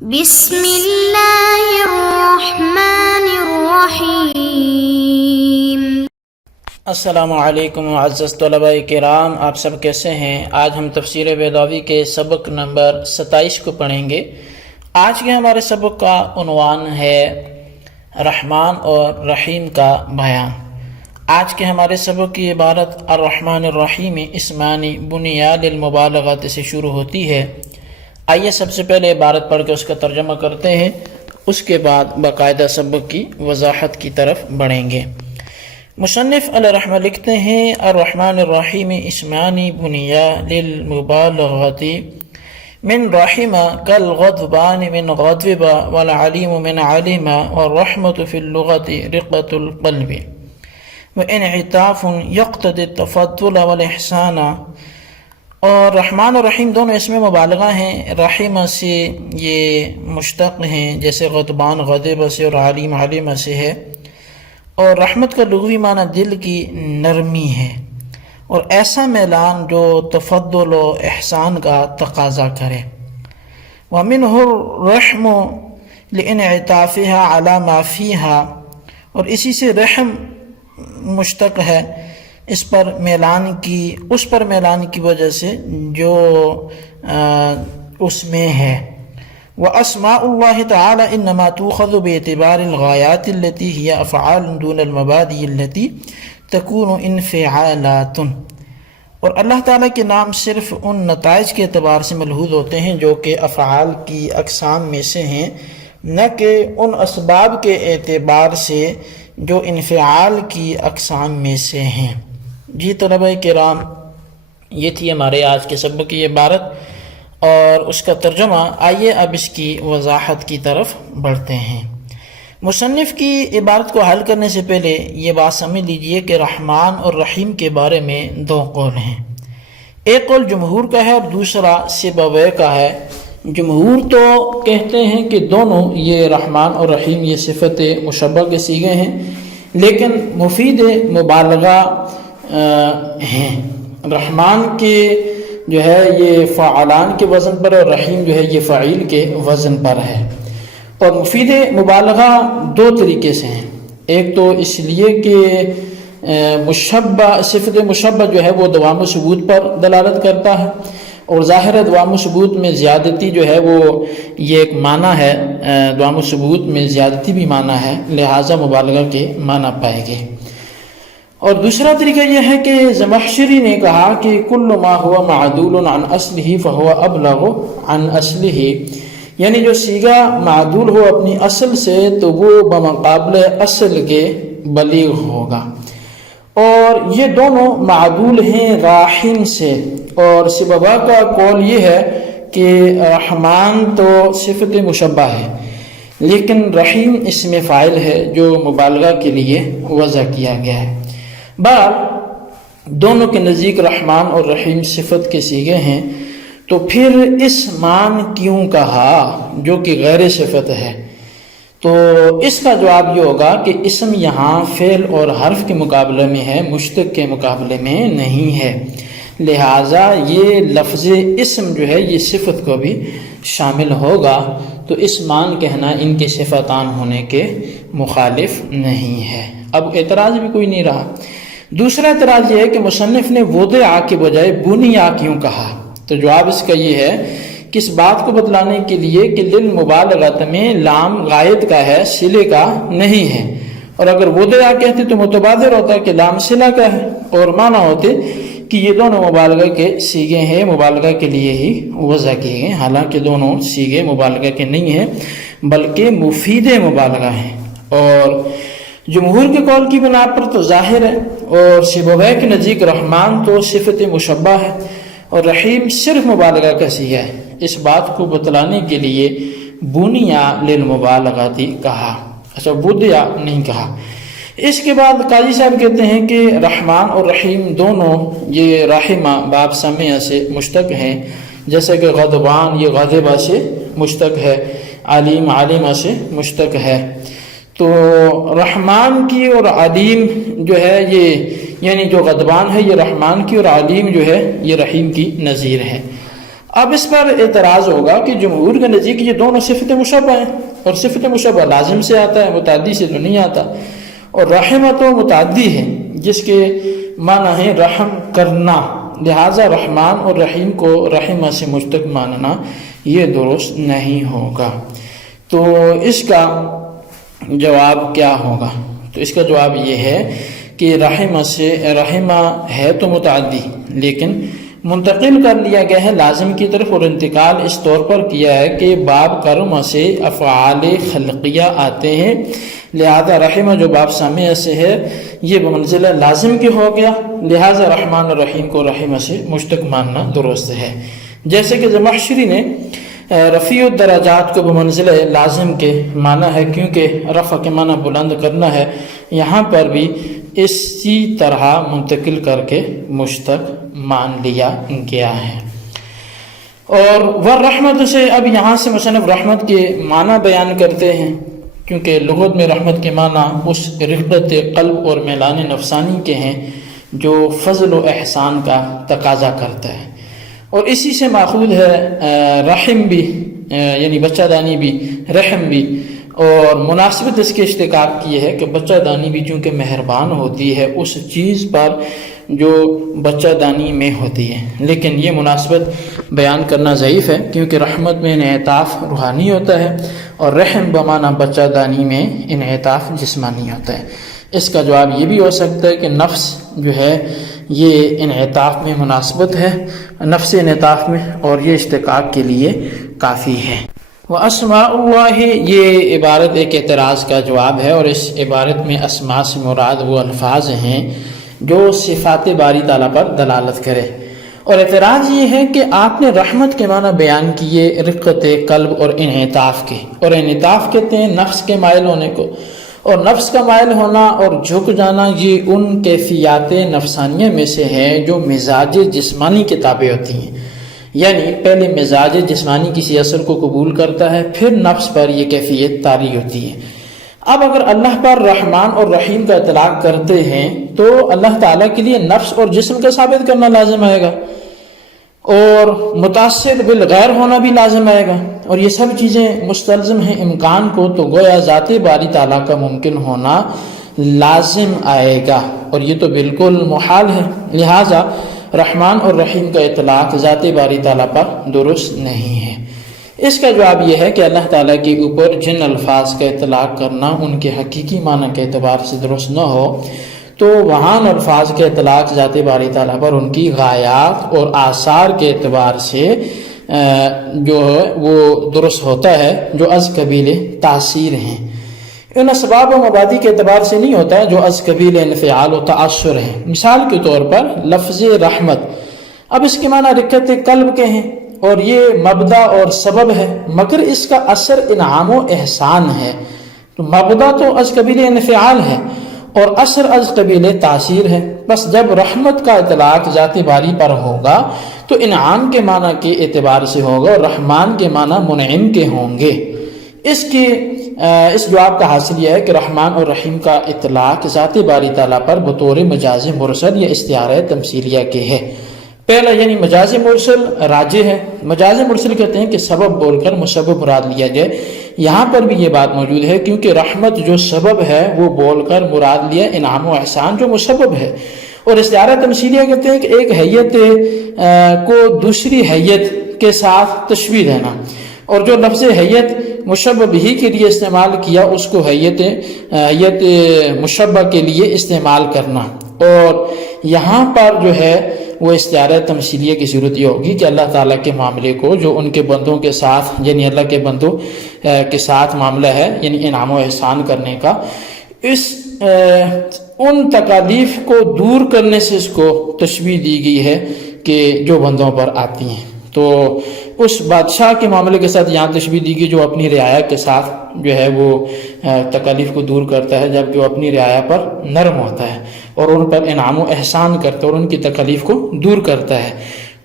بسم اللہ الرحمن الرحیم۔ السلام علیکم معزز طلباء کرام، آپ سب کیسے ہیں؟ آج ہم تفسیر بیضاوی کے سبق نمبر 27 کو پڑھیں گے۔ آج کے ہمارے سبق کا عنوان ہے رحمان اور رحیم کا بیان۔ آج کے ہمارے سبق کی عبارت الرحمن الرحیم اسمانی بنیاد المبالغات سے شروع ہوتی ہے۔ آئیے سب سے پہلے عبارت پڑھ کے اس کا ترجمہ کرتے ہیں، اس کے بعد باقاعدہ سبق کی وضاحت کی طرف بڑھیں گے۔ مصنف علیہ رحمہ لکھتے ہیں الرحمن الرحیم اسمانی بنیاد للمبالغات من رحم كالغضبان من غضب والعلیم من علم والرحمة في اللغة رقة القلب وانعطاف يقتضي التفضل والإحسان۔ اور رحمان اور رحیم دونوں اسم مبالغہ ہیں۔ رحمہ سے یہ مشتق ہیں، جیسے غضبان غضب سے اور علیم علم سے ہے، اور رحمت کا لغوی معنی دل کی نرمی ہے اور ایسا میلان جو تفضل و احسان کا تقاضا کرے۔ وَمِنْهُ الرَّحْمُ لِانْعِطَافِهَا عَلَى مَا فِيهَا، اور اسی سے رحم مشتق ہے اس پر میلان کی وجہ سے جو اس میں ہے۔ وَأَسْمَاءُ اللَّهِ تَعَالَى إِنَّمَا تُؤْخَذُ بِاعْتِبَارِ الْغَايَاتِ الَّتِي هِيَ أَفْعَالٌ دُونَ الْمَبَادِئِ الَّتِي تَكُونُ انفعالات، اور اللہ تعالیٰ کے نام صرف ان نتائج کے اعتبار سے ملحوظ ہوتے ہیں جو کہ افعال کی اقسام میں سے ہیں، نہ کہ ان اسباب کے اعتبار سے جو انفعال کی اقسام میں سے ہیں۔ جی طلباء کرام، یہ تھی ہمارے آج کے سبق کی عبارت اور اس کا ترجمہ۔ آئیے اب اس کی وضاحت کی طرف بڑھتے ہیں۔ مصنف کی عبارت کو حل کرنے سے پہلے یہ بات سمجھ لیجئے کہ رحمان اور رحیم کے بارے میں دو قول ہیں۔ ایک قول جمہور کا ہے اور دوسرا سیبویہ کا ہے۔ جمہور تو کہتے ہیں کہ دونوں یہ رحمان اور رحیم یہ صفت مشبہ کے صیغے ہیں، لیکن مفید مبالغہ ہیں۔ رحمان کے جو ہے یہ فعلان کے وزن پر اور رحیم جو ہے یہ فعیل کے وزن پر ہے۔ اور مفید مبالغہ دو طریقے سے ہیں۔ ایک تو اس لیے کہ صفت مشبہ جو ہے وہ دوام و ثبوت پر دلالت کرتا ہے، اور ظاہر دوام و ثبوت میں زیادتی جو ہے وہ یہ ایک معنی ہے، دوام و ثبوت میں زیادتی بھی معنی ہے، لہٰذا مبالغہ کے معنی پائے گے۔ اور دوسرا طریقہ یہ ہے کہ زمخشری نے کہا کہ کل ما ہوا معدول عن اصلہ فہو ابلغ عن اصلہ، یعنی جو صیغہ معدول ہو اپنی اصل سے تو وہ بمقابل اصل کے بلیغ ہوگا، اور یہ دونوں معدول ہیں راحم سے۔ اور سببا کا قول یہ ہے کہ رحمان تو صفت مشبہ ہے لیکن رحیم اسم فاعل ہے جو مبالغہ کے لیے وضع کیا گیا ہے۔ بہر دونوں کے نزدیک رحمان اور رحیم صفت کے صیغے ہیں، تو پھر اسمان کیوں کہا جو کہ غیر صفت ہے؟ تو اس کا جواب یہ ہوگا کہ اسم یہاں فعل اور حرف کے مقابلے میں ہے، مشتق کے مقابلے میں نہیں ہے، لہٰذا یہ لفظ اسم جو ہے یہ صفت کو بھی شامل ہوگا، تو اسمان کہنا ان کے صفتان ہونے کے مخالف نہیں ہے۔ اب اعتراض بھی کوئی نہیں رہا۔ دوسرا اعتراض یہ ہے کہ مصنف نے وضع کے بجائے بنیا کیوں کہا؟ تو جواب اس کا یہ ہے کہ اس بات کو بتلانے کے لیے کہ للمبالغۃ میں لام غائب کا ہے، صلے کا نہیں ہے، اور اگر وضع کہتے تو متبادر ہوتا کہ لام صلہ کا ہے، اور معنی ہوتے کہ یہ دونوں مبالغہ کے صیغے ہیں، مبالغہ کے لیے ہی وضع کیے گئے، حالانکہ دونوں صیغے مبالغہ کے نہیں ہیں بلکہ مفید مبالغہ ہیں۔ اور جمہور کے قول کی بنا پر تو ظاہر ہے، اور سیبویہ کے نزدیک رحمان تو صفت مشبہ ہے اور رحیم صرف مبالغہ کا صیغہ ہے۔ اس بات کو بتلانے کے لیے بنیا للمبالغات کہا، اچھا وضع نہیں کہا۔ اس کے بعد قاضی صاحب کہتے ہیں کہ رحمان اور رحیم دونوں یہ رحمہ باب سمع سے مشتق ہیں، جیسے کہ غضبان یہ غضبہ سے مشتق ہے، علیم عالمہ سے مشتق ہے۔ تو رحمان کی اور علیم جو ہے یہ یعنی جو غضبان ہے یہ رحمان کی اور علیم جو ہے یہ رحیم کی نظیر ہے۔ اب اس پر اعتراض ہوگا کہ جمہور کے نزدیک یہ دونوں صفت مشبہ ہیں، اور صفت مشبہ لازم سے آتا ہے، متعدی سے تو نہیں آتا، اور رحمہ تو متعدی ہے جس کے معنی ہے رحم کرنا، لہٰذا رحمان اور رحیم کو رحمہ سے مشتق ماننا یہ درست نہیں ہوگا۔ تو اس کا جواب کیا ہوگا؟ تو اس کا جواب یہ ہے کہ رحمہ ہے تو متعدی، لیکن منتقل کر لیا گیا ہے لازم کی طرف، اور انتقال اس طور پر کیا ہے کہ باب کرم سے افعال خلقیہ آتے ہیں، لہذا رحمہ جو باب سامع سے ہے یہ بمنزلہ لازم کی ہو گیا، لہذا رحمان اور رحیم کو رحمہ سے مشتق ماننا درست ہے۔ جیسے کہ زمخشری نے رفیع الدرجات کو بمنزلہ لازم کے مانا ہے، کیونکہ رفع کے معنی بلند کرنا ہے، یہاں پر بھی اسی طرح منتقل کر کے مشتق مان لیا گیا ہے۔ اور والرحمت سے اب یہاں سے مصنف رحمت کے معنی بیان کرتے ہیں، کیونکہ لغت میں رحمت کے معنی اس رغبت قلب اور میلان نفسانی کے ہیں جو فضل و احسان کا تقاضا کرتا ہے، اور اسی سے ماخوذ ہے رحم بھی، یعنی بچہ دانی بھی، رحم بھی، اور مناسبت اس کے اشتقاق کی ہے کہ بچہ دانی بھی چونکہ مہربان ہوتی ہے اس چیز پر جو بچہ دانی میں ہوتی ہے، لیکن یہ مناسبت بیان کرنا ضعیف ہے، کیونکہ رحمت میں انعطاف روحانی ہوتا ہے اور رحم بمعنی بچہ دانی میں انعطاف جسمانی ہوتا ہے۔ اس کا جواب یہ بھی ہو سکتا ہے کہ نفس جو ہے یہ انعطاف میں مناسبت ہے، نفس انعطاف میں، اور یہ اشتقاق کے لیے کافی ہے۔ وَأَسْمَاءُ اللَّهِ، یہ عبارت ایک اعتراض کا جواب ہے، اور اس عبارت میں اسماء سے مراد وہ الفاظ ہیں جو صفات باری تعالیٰ پر دلالت کرے، اور اعتراض یہ ہے کہ آپ نے رحمت کے معنی بیان کیے رقت قلب اور انعطاف کے، اور انعطاف کہتے ہیں نفس کے مائل ہونے کو، اور نفس کا مائل ہونا اور جھک جانا یہ ان کیفیات نفسانیہ میں سے ہے جو مزاج جسمانی کے تابع ہوتی ہیں، یعنی پہلے مزاج جسمانی کسی اثر کو قبول کرتا ہے، پھر نفس پر یہ کیفیت طاری ہوتی ہے۔ اب اگر اللہ پر رحمان اور رحیم کا اطلاق کرتے ہیں تو اللہ تعالیٰ کے لیے نفس اور جسم کا ثابت کرنا لازم آئے گا، اور متاثر بالغیر ہونا بھی لازم آئے گا، اور یہ سب چیزیں مستلزم ہیں امکان کو، تو گویا ذات باری تعالیٰ کا ممکن ہونا لازم آئے گا، اور یہ تو بالکل محال ہے، لہٰذا رحمان اور رحیم کا اطلاق ذات باری تعالیٰ پر درست نہیں ہے۔ اس کا جواب یہ ہے کہ اللہ تعالیٰ کے اوپر جن الفاظ کا اطلاق کرنا ان کے حقیقی معنی کے اعتبار سے درست نہ ہو تو وہاں الفاظ کے اطلاق ذات باری تعالیٰ پر ان کی غایات اور آثار کے اعتبار سے جو ہے وہ درست ہوتا ہے، جو از قبیل تاثیر ہیں، ان اسباب و مبادی کے اعتبار سے نہیں ہوتا ہے جو از قبیل انفعال و تأثر ہیں۔ مثال کے طور پر لفظ رحمت، اب اس کے معنی رقت قلب کے ہیں، اور یہ مبدا اور سبب ہے، مگر اس کا اثر انعام و احسان ہے، تو مبدا تو از قبیل انفعال ہے اور اثر از قبیل تاثیر ہے، بس جب رحمت کا اطلاق ذات باری پر ہوگا تو انعام کے معنی کے اعتبار سے ہوگا اور رحمان کے معنی منعم کے ہوں گے۔ اس جواب کا حاصل یہ ہے کہ رحمان اور رحیم کا اطلاق ذات باری تعالیٰ پر بطور مجاز مرسل یا استعارہ تمثیلیہ کے ہے۔ پہلا یعنی مجاز مرسل راجح ہے، مجاز مرسل کہتے ہیں کہ سبب بول کر مسبب مراد لیا جائے، یہاں پر بھی یہ بات موجود ہے کیونکہ رحمت جو سبب ہے وہ بول کر مراد لیا انعام و احسان جو مسبب ہے، اور استعارہ تمثیلیہ کہتے ہیں کہ ایک حیت کو دوسری حیت کے ساتھ تشبیہ دینا، اور جو لفظ حیت مشبہ ہی کے لیے استعمال کیا اس کو حیت مشبہ کے لیے استعمال کرنا، اور یہاں پر جو ہے وہ استعارہ تمثیلیہ کی صورت یہ ہوگی کہ اللہ تعالیٰ کے معاملے کو جو ان کے بندوں کے ساتھ یعنی اللہ کے بندوں کے ساتھ معاملہ ہے یعنی انعام و احسان کرنے کا، ان تکالیف کو دور کرنے سے اس کو تشبیہ دی گئی ہے کہ جو بندوں پر آتی ہیں، تو اس بادشاہ کے معاملے کے ساتھ یہاں تشبیہ دی گئی جو اپنی رعایا کے ساتھ جو ہے وہ تکالیف کو دور کرتا ہے، جبکہ وہ اپنی رعایا پر نرم ہوتا ہے اور ان پر انعام و احسان کرتا ہے اور ان کی تکالیف کو دور کرتا ہے۔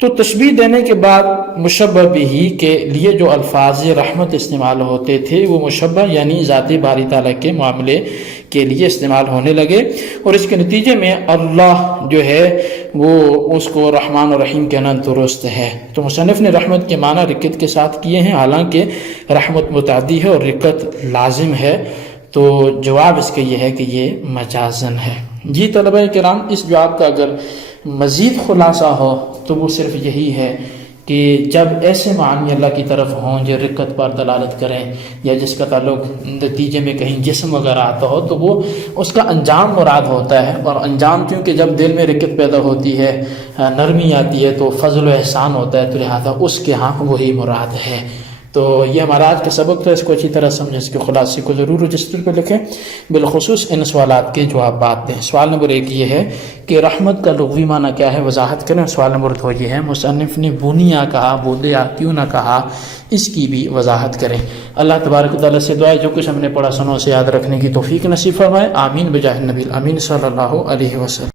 تو تشبیہ دینے کے بعد مشبہ بھی کے لیے جو الفاظ رحمت استعمال ہوتے تھے وہ مشبہ یعنی ذات باری تعالیٰ کے معاملے کے لیے استعمال ہونے لگے، اور اس کے نتیجے میں اللہ جو ہے وہ اس کو رحمان و رحیم کہنا درست ہے۔ تو مصنف نے رحمت کے معنی رکت کے ساتھ کیے ہیں، حالانکہ رحمت متعدی ہے اور رکت لازم ہے، تو جواب اس کا یہ ہے کہ یہ مجازن ہے۔ جی طلبہ کرام، اس جواب کا اگر مزید خلاصہ ہو تو وہ صرف یہی ہے کہ جب ایسے معنی اللہ کی طرف ہوں جو رکت پر دلالت کریں یا جس کا تعلق نتیجے میں کہیں جسم وغیرہ آتا ہو تو وہ اس کا انجام مراد ہوتا ہے، اور انجام کیونکہ جب دل میں رکت پیدا ہوتی ہے، نرمی آتی ہے، تو فضل و احسان ہوتا ہے، تو لہٰذا اس کے ہاں وہی مراد ہے۔ تو یہ ہمارا آج کا سبق تھا، اس کو اچھی طرح سمجھیں، اس کے خلاصے کو ضرور رجسٹر پہ لکھیں، بالخصوص ان سوالات کے جوابات دیں۔ سوال نمبر 1 یہ ہے کہ رحمت کا لغوی معنی کیا ہے، وضاحت کریں۔ سوال نمبر 2 یہ ہے مصنف نے بونیا کہا، بودیا کیوں نہ کہا، اس کی بھی وضاحت کریں۔ اللہ تبارک و تعالیٰ سے دعا ہے جو کچھ ہم نے پڑھا سنو سے یاد رکھنے کی توفیق نصیب فرمائے، آمین بجاہ النبی، آمین صلی اللہ علیہ وسلم۔